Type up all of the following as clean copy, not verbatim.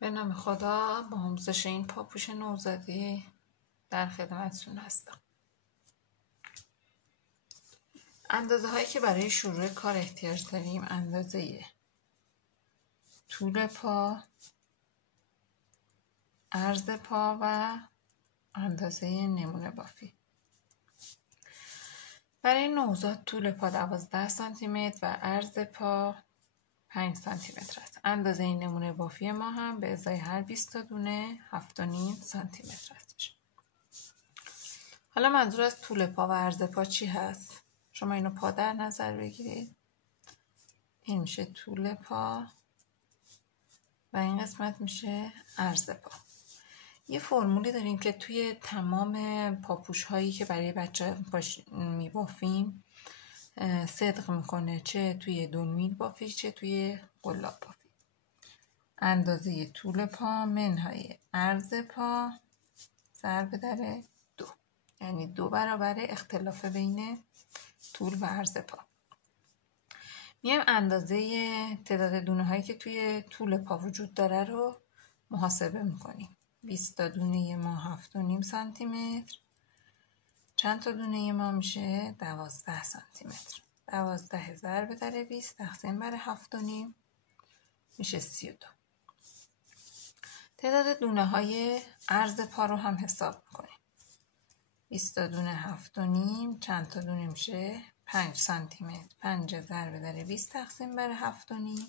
به نام خدا، با آموزش این پاپوش نوزادی در خدمتتون هستم. اندازه هایی که برای شروع کار احتیاج داریم اندازه طول پا، عرض پا و اندازه نمونه بافی. برای نوزاد طول پا 12 سانتی متر و عرض پا 5 سانتی متر است. اندازه این نمونه بافی ما هم به ازای هر 20 تا دونه 7.5 سانتی متر هستش. حالا منظور از طول پا و عرض پا چی هست؟ شما اینو پا در نظر بگیرید. این میشه طول پا و این قسمت میشه عرض پا. یه فرمولی داریم که توی تمام پاپوش هایی که برای بچه میبافیم صدق میکنه، چه توی دونمیل بافی چه توی قلاب بافی. اندازه طول پا منهای عرض پا ضرب در 2، یعنی 2 برابر اختلاف بین طول و عرض پا. میایم اندازه تعداد دونه هایی که توی طول پا وجود داره رو محاسبه میکنیم. 20 تا دونه ما 7.5 سانتی متر، چند تا دونه ما میشه 12 سانتی متر. 12 ضرب در 20 تقسیم بر 7.5 میشه 32. تعداد دونه های عرض پا رو هم حساب میکنیم. 20 تا دونه 7.5 چند تا دونه میشه 5 سانتی متر. 5 ضرب در 20 تقسیم بر 7.5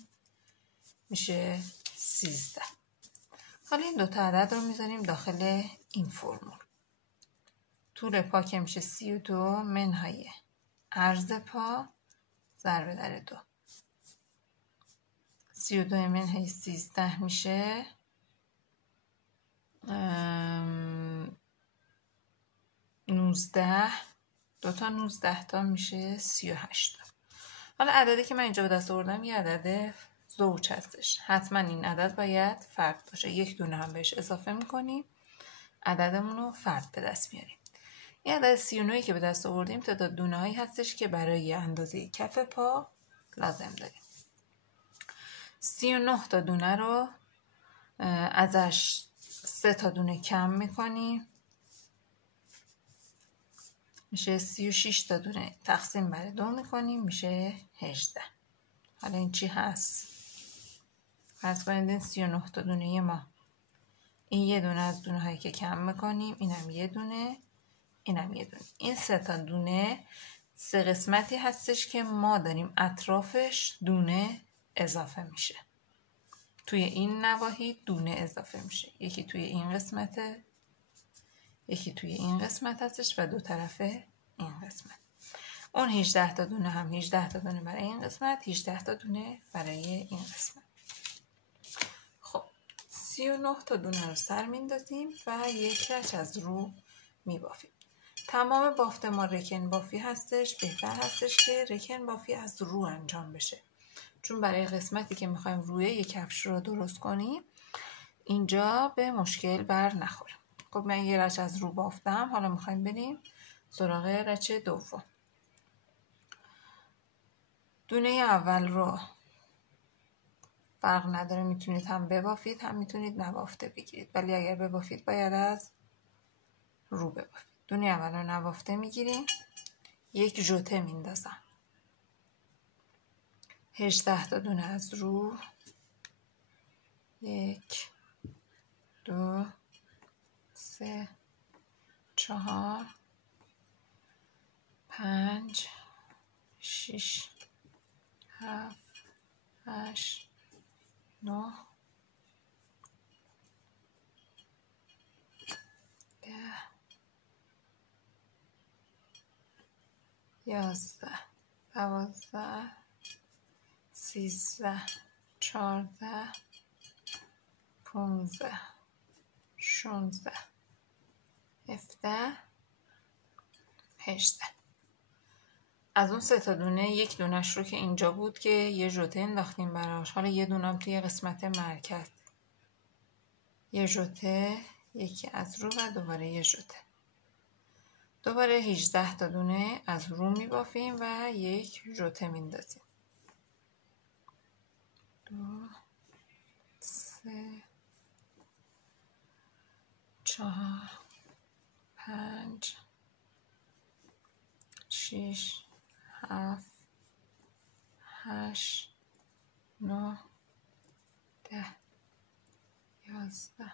میشه 13. حالا این 2 تا عدد رو میذاریم داخل این فرمول. طول پا که میشه 32 منهای عرض پا ضرب در 2. 32 منهای 13 میشه 19. 2 تا 19 تا میشه 38 تا. حالا عددی که من اینجا به دست آوردم یه عدد زوج هستش. حتما این عدد باید فرد باشه. یک دونه هم بهش اضافه میکنیم، عددمون رو فرد به دست میاریم. این عدد 39 که به دست آوردیم تعداد دونه هایی هستش که برای اندازه کف پا لازم داریم. 39 تا دونه رو ازش 3 تا دونه کم میکنیم، میشه 36 تا دونه تقسیم بر 2 میکنیم میشه 18. حالا این چی هست؟ فرض کنید این 39 تا دونه ما، این یه دونه از دونه هایی که کم میکنیم، اینم یه دونه، اینم یه دونه. این 3 تا دونه 3 قسمتی هستش که ما داریم اطرافش دونه اضافه میشه. توی این نواحی دونه اضافه میشه. یکی توی این قسمته، یکی توی این قسمت هستش و 2 طرف این قسمت. اون 18 تا دونه هم 18 تا دونه برای این قسمت، 18 تا دونه برای این قسمت. خب 39 تا دونه رو سر میندازیم و یک رچ از رو میبافیم. تمام بافت ما رکن بافی هستش. بهتر هستش که رکن بافی از رو انجام بشه، چون برای قسمتی که میخوایم روی یک کفش رو درست کنیم اینجا به مشکل بر نخوریم. خب من یه رچ از رو بافتم، حالا میخوایم بریم سراغ رچ دوم. دونه اول رو فرق نداره، میتونید هم ببافید هم میتونید نبافته بگیرید، ولی اگر ببافید باید از رو ببافید. دونه اول رو نبافته میگیریم، یک ژوته میندازم. 18 تا دونه از رو، 1 2 3 4 5 6 7 8 9 10 11 12 13 14 15 16 17 18. از اون 3 تا دونه یک دونش رو که اینجا بود که یه ژوته انداختیم براش، حالا یه دونم توی قسمت مرکز، یه ژوته، یکی از رو و دوباره یه ژوته. دوباره 18 تا دونه از رو میبافیم و یک ژوته میندازیم. 2 3 4 5 6 7 8 9 10 11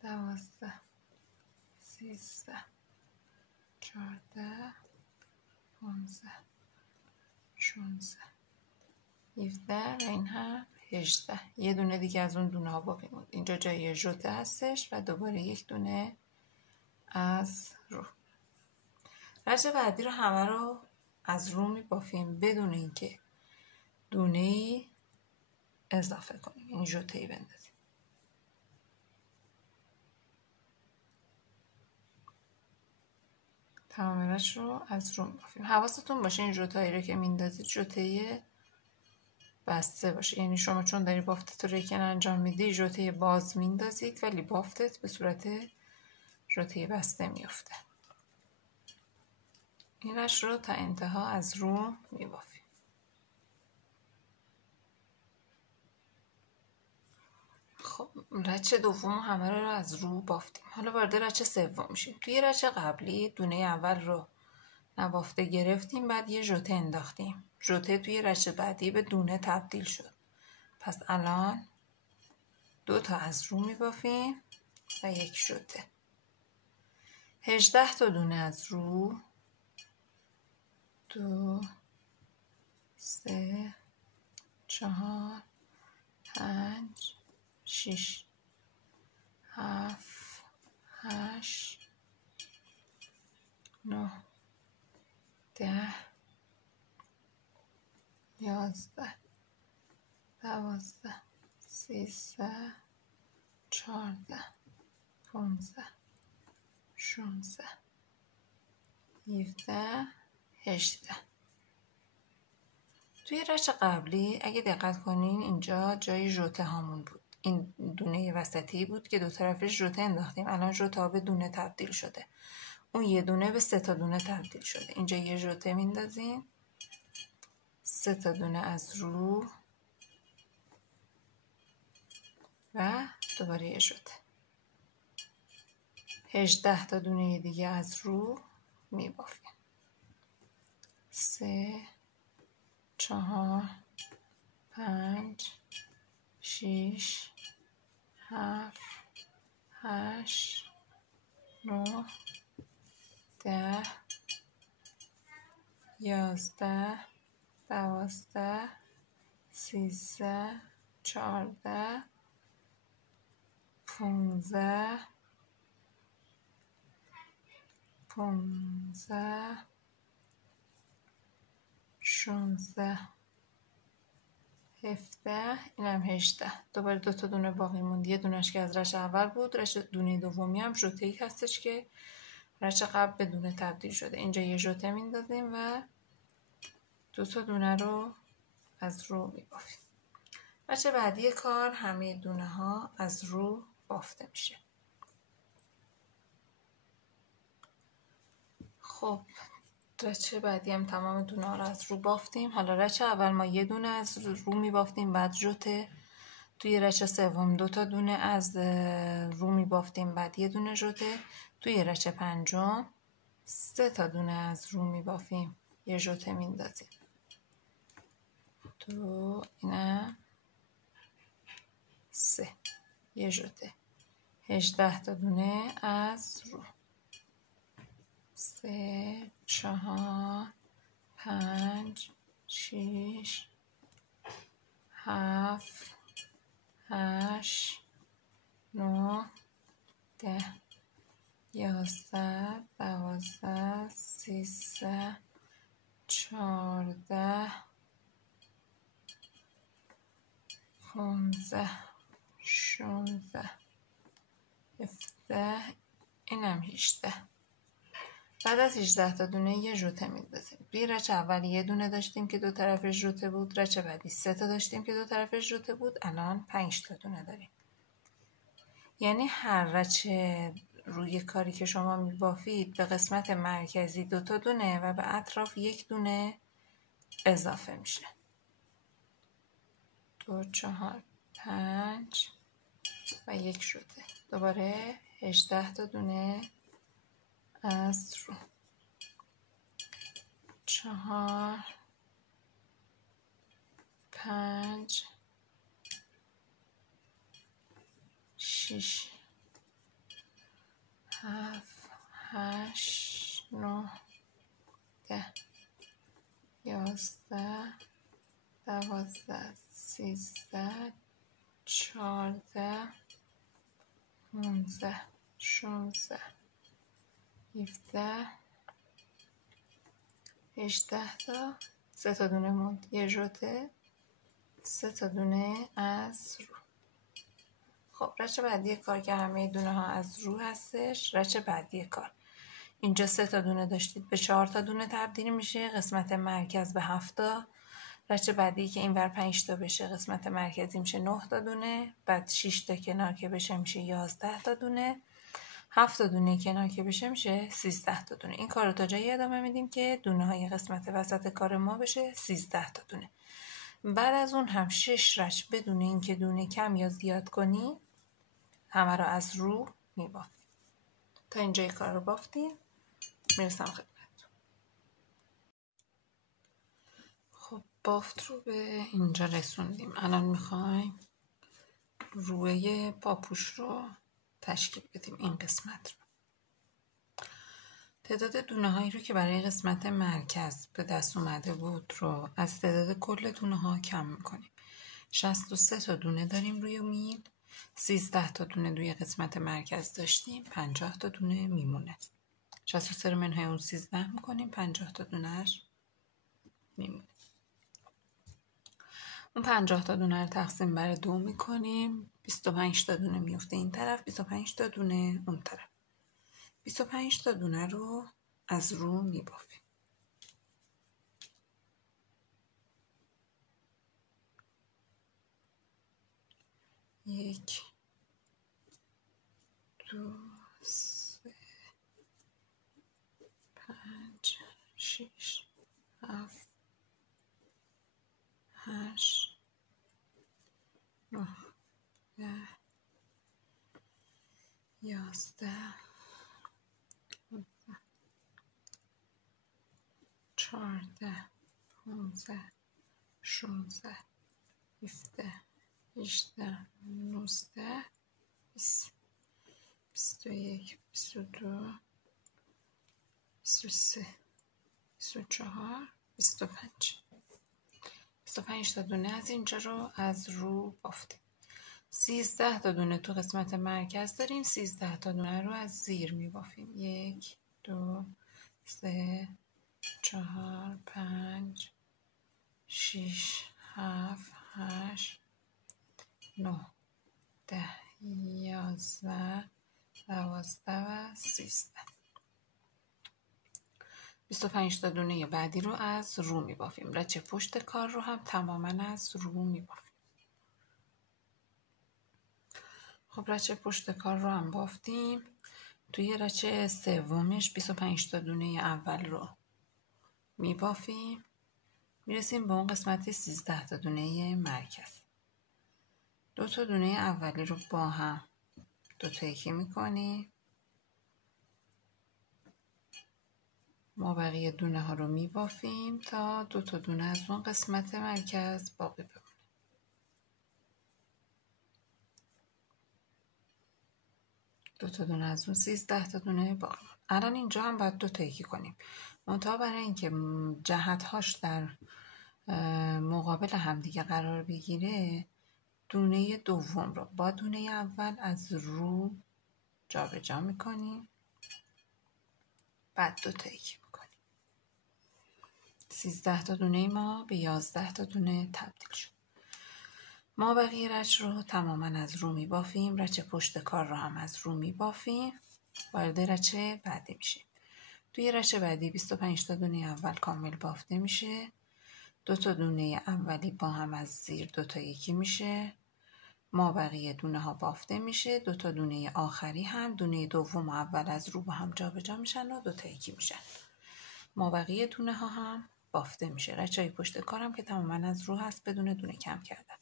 12 13 14 15 16 17 و این هم 18. یه دونه دیگه از اون دونه ها باقی موند. اینجا جای ژوته هستش و دوباره یک دونه از رو. رچه بعدی رو همه رو از رو میبافیم بدون اینکه دونه ای اضافه کنیم، یعنی ژوته ای بندازیم. تمام رچ رو از رو میبافیم. حواستون باشه این ژوته‌ای رو که میندازید ژوته بسته باشه، یعنی شما چون داری بافتت رو رکن انجام میدی ژوته باز میندازید ولی بافتت به صورت ژوته بسته میفته. این رچ رو تا انتها از رو میبافیم. خب رچ دوم همه رو از رو بافتیم. حالا وارد رچ سوم میشیم. توی رچ قبلی دونه اول رو نبافته گرفتیم، بعد یه ژوته انداختیم. ژوته توی رچ بعدی به دونه تبدیل شد. پس الان 2 تا از رو میبافیم و یک ژوته. 18 تا دونه از رو. 2 3 4 5 6 7 8 9 10 11 12 13 14 15 16 17 18. توی رچ قبلی اگه دقت کنین اینجا جای ژوته هامون بود. این دونه وسطی بود که دو طرفش ژوته انداختیم. الان ژوته ها به دونه تبدیل شده. اون یه دونه به 3 تا دونه تبدیل شده. اینجا یه ژوته میندازیم. 3 تا دونه از رو و دوباره یه ژوته. 18 تا دونه دیگه از رو میبافیم. 3 4 5 6 7 8 9 10 11 12 13 14 15 16 17 اینم 18. دوباره 2 تا دونه باقی موند. یه دونش که از رچ اول بود. رچ دونه دومی هم ژوته‌ای هستش که رچ قبل به دونه تبدیل شده. اینجا یه ژوته میندازیم و 2 تا دونه رو از رو میبافیم. رچ بعدی کار همه دونه ها از رو بافته میشه. خب رچ بعدی هم تمام دونه ها رو از رو بافتیم. حالا رچ اول ما یه دونه از رو میبافتیم، بعد ژوته. توی رچ سوم 2 تا دونه از رو میبافتیم، بعد یه دونه ژوته. توی رچ پنجم 3 تا دونه از رو میبافیم، یه ژوته میندازیم. 2 اینم 3 یه ژوته. 18 تا دونه از رو. 3 4 5 6 7 8 9 10 11 12 13 14 15 16 17 اینم 18. بعد از 18 تا دونه یه ژوته میندازیم. توی رچ اول یه دونه داشتیم که دو طرفش ژوته بود. رچ بعدی 3 تا داشتیم که دو طرفش ژوته بود. الان 5 تا دونه داریم. یعنی هر رچ روی کاری که شما میبافید به قسمت مرکزی 2 تا دونه و به اطراف 1 دونه اضافه میشه. 2 4 5 و 1 ژوته. دوباره 18 تا دونه از رو، 4 5 6 7 8 9 10 11 12 13 14 15 16 17 18 تا 3 تا دونه موند، یه ژوته 3 تا دونه از رو. خب رچه بعدی کار که همه دونه ها از رو هستش. رچه بعدی کار اینجا 3 تا دونه داشتید به 4 تا دونه تبدیل میشه، قسمت مرکز به 7 تا. رچه بعدی که اینور 5 تا بشه قسمت مرکزی میشه 9 تا دونه، بعد 6 تا کنار که بشه میشه 11 تا دونه، 7 تا دونه کنار که بشه میشه 13 تا دونه. این کار رو تا جایی ادامه میدیم که دونه های قسمت وسط کار ما بشه 13 تا دونه. بعد از اون هم 6 رچ بدون اینکه دونه کم یا زیاد کنی همه رو از رو میبافیم. تا اینجای کار رو بافتیم، میرسم خدمتتون. خب بافت رو به اینجا رسوندیم. الان میخوایم روی پاپوش رو تشکیل بدیم. این قسمت رو تعداد دونه هایی رو که برای قسمت مرکز به دست اومده بود رو از تعداد کل دونه ها کم میکنیم. 63 تا دونه داریم روی میل، 13 تا دونه روی قسمت مرکز داشتیم، 50 تا دونه میمونه. 63 رو منهای اون 13 میکنیم، 50 تا دونهش میمونه. اون 50 تا دونه رو تقسیم بر 2 میکنیم، 25 تا دونه میفته این طرف، 25 تا دونه اون طرف. 25 تا دونه رو از رو میبافیم. یک، دو، سه، 5 6 7 8 9 10 11 14 15 16 17 18 19 20 21 22 23 24 25 تا دونه از اینجا رو از رو بافتیم. 13 تا دونه تو قسمت مرکز داریم، 13 تا دونه رو از زیر می بافیم. 1 2 3 4 5 6 7 8 9 10 11 12 و 13. 25 تا دونه بعدی رو از رو می بافیم. رچه پشت کار رو هم تماما از رو می بافیم. خب رچه پشت کار رو هم بافتیم. توی رچه سومش 25 تا دونه اول رو می بافیم. میرسیم به اون قسمت 13 تا دونه مرکز. 2 تا دونه اولی رو با هم 2 تا یکی میکنیم. ما بقیه دونه ها رو میبافیم تا 2 تا دونه از اون قسمت مرکز باقی بمونه. دو تا دونه از اون 13 تا دونه باقی. الان اینجا هم باید 2 تا یکی کنیم. منتها برای اینکه جهت‌هاش در مقابل همدیگه قرار بگیره، دونه دوم رو با دونه اول از رو جابجا میکنیم، بعد 2 تا یکی میکنیم. 13 تا دونه ما به 11 تا دونه تبدیل شد. ما بقیه رچ رو تماما از رو میبافیم. رچه پشت کار رو هم از رو میبافیم. وارد رچه بعدی میشیم. توی رچه بعدی 25 تا دونه اول کامل بافته میشه. 2 تا دونه اولی با هم از زیر 2 تا یکی میشه. ما بقیه دونه ها بافته میشه. 2 تا دونه آخری هم دونه دوم و اول از رو با هم جابجا میشن و 2 تا یکی میشن. ما بقیه دونه ها هم بافته میشه. رچه های پشت کارم که تماما از رو هست بدون دونه کم کردم.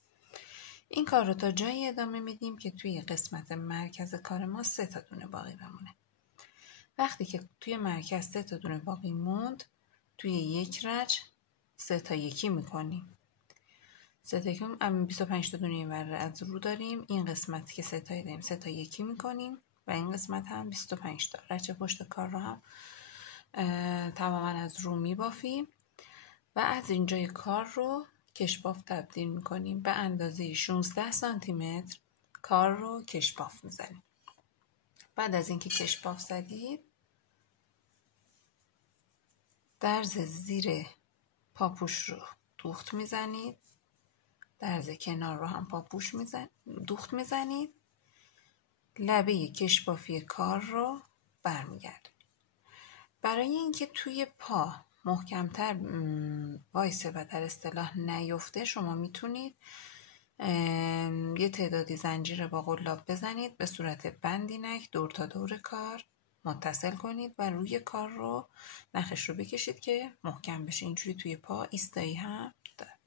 این کار رو تا جایی ادامه میدیم که توی قسمت مرکز کار ما 3 تا دونه باقی بمونه. وقتی که توی مرکز 3 تا دونه باقی موند، توی یک رج 3 تا یکی میکنیم. 3 تا یکی 25 تا دونه ور از رو داریم. این قسمتی که 3 تایی داریم 3 تا یکی میکنیم و این قسمت هم 25 تا. رج پشت کار رو هم تماما از رو میبافیم و از اینجای کار رو کشباف تبدیل میکنیم. به اندازه 16 سانتی متر کار رو کشباف میزنیم. بعد از اینکه کشباف زدید، درز زیر پاپوش رو دوخت میزنید، درز کنار رو هم دوخت میزنید، لبه کشبافی کار رو برمیگردید. برای اینکه توی پا محکمتر وایسه و در اصطلاح نیفته، شما میتونید یه تعدادی زنجیر با قلاب بزنید، به صورت بندینک دور تا دور کار متصل کنید و روی کار رو نخش رو بکشید که محکم بشه. اینجوری توی پا ایستایی هم داره.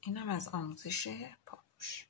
اینم از آموزش پاپوش.